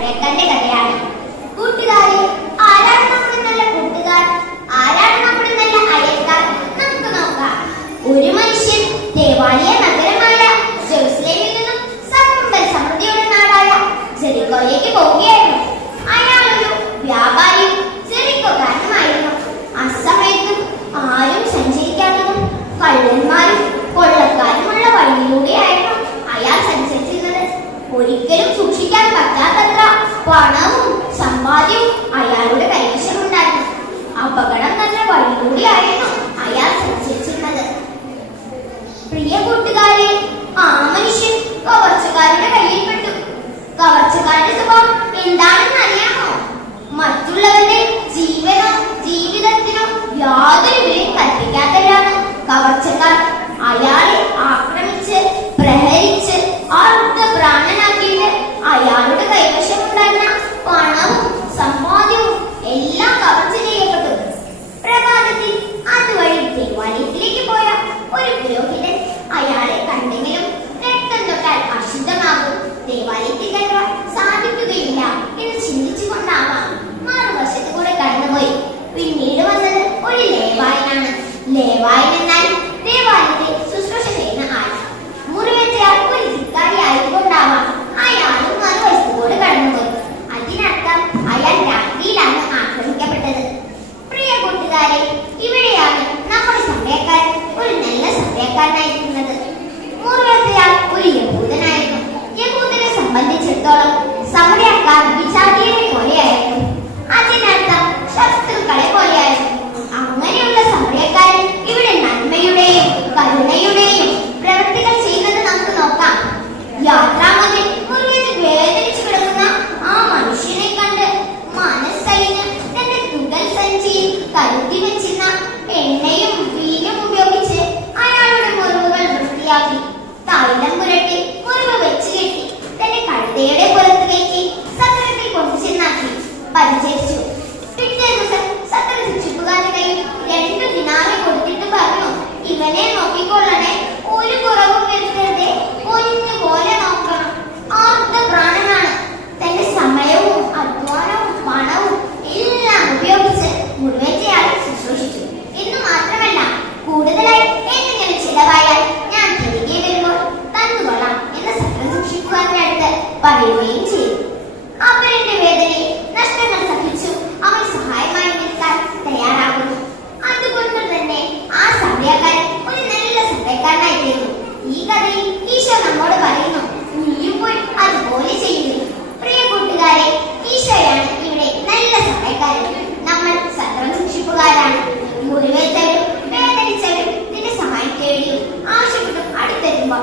Alcalde പണവും സമ്പാദ്യവും അയാളുടെ കൈവശമുണ്ടായിരുന്നു. അപകടം നല്ല വഴിയിലൂടെയായിരുന്നു അയാൾ സഞ്ചരിച്ചിരുന്നത്. പ്രിയ കൂട്ടുകാരെ ആ മനുഷ്യൻ കവർച്ചക്കാരുടെ കയ്യിൽപ്പെട്ടു. കവർച്ചക്കാരുടെ സ്വഭാവം എന്താണെന്ന് അറിയാമോ? മറ്റുള്ളവരുടെ ജീവനോ ജീവിതത്തിനോ യാതൊരു വിലയും കൽപ്പിക്കാത്തവരാണ് കവർച്ചക്കാർ. അയാളെ ലേവായൻ എന്നാൽ ദേവാലയത്തെ ശുശ്രൂഷ ചെയ്യുന്ന ആൾ മുറിവേറ്റയാൾ ഒരു ധിക്കാരി ആയതുകൊണ്ടാവാം അയാളും മറുവശത്തോട് കൂടെ കടന്നുപോയി. അതിനർത്ഥം അയാൾ രാത്രിയിലാണ് ആക്രമിക്കപ്പെട്ടത്. പ്രിയ കൂട്ടുകാരെ ഇവിടെയാണ് നമ്മുടെ സമയക്കാരൻ ഒരു നല്ല സമയക്കാരനായിരിക്കുന്നത് പറയുകയും ചെയ്തു. അപരന്റെ വേദനയെ നഷ്ടങ്ങൾ സഹിച്ചു. അവൻ സഹായമായി നിൽക്കാൻ തയ്യാറാകുന്നു. അതുകൊണ്ട് തന്നെ ആ സഭയക്കാരൻ ഒരു നല്ല സഭയക്കാരനായി തീർന്നു. ഈ കഥയിൽ ഈശോ നമ്മോട് പറയുന്നു നീയും പോയി അതുപോലെ ചെയ്യുന്നു പ്രിയ കൂട്ടുകാരെ ഈശോയാണ് ഇവിടെ നല്ല സഭയക്കാരൻ. നമ്മൾ സത്രം സൂക്ഷിപ്പുകാരാണ്. മുറിവേറ്റവരും വേദനിച്ചവരും നിന്റെ സഹായം തേടിയും ആവശ്യപ്പെട്ടും അടുത്തെത്തുമ്പോൾ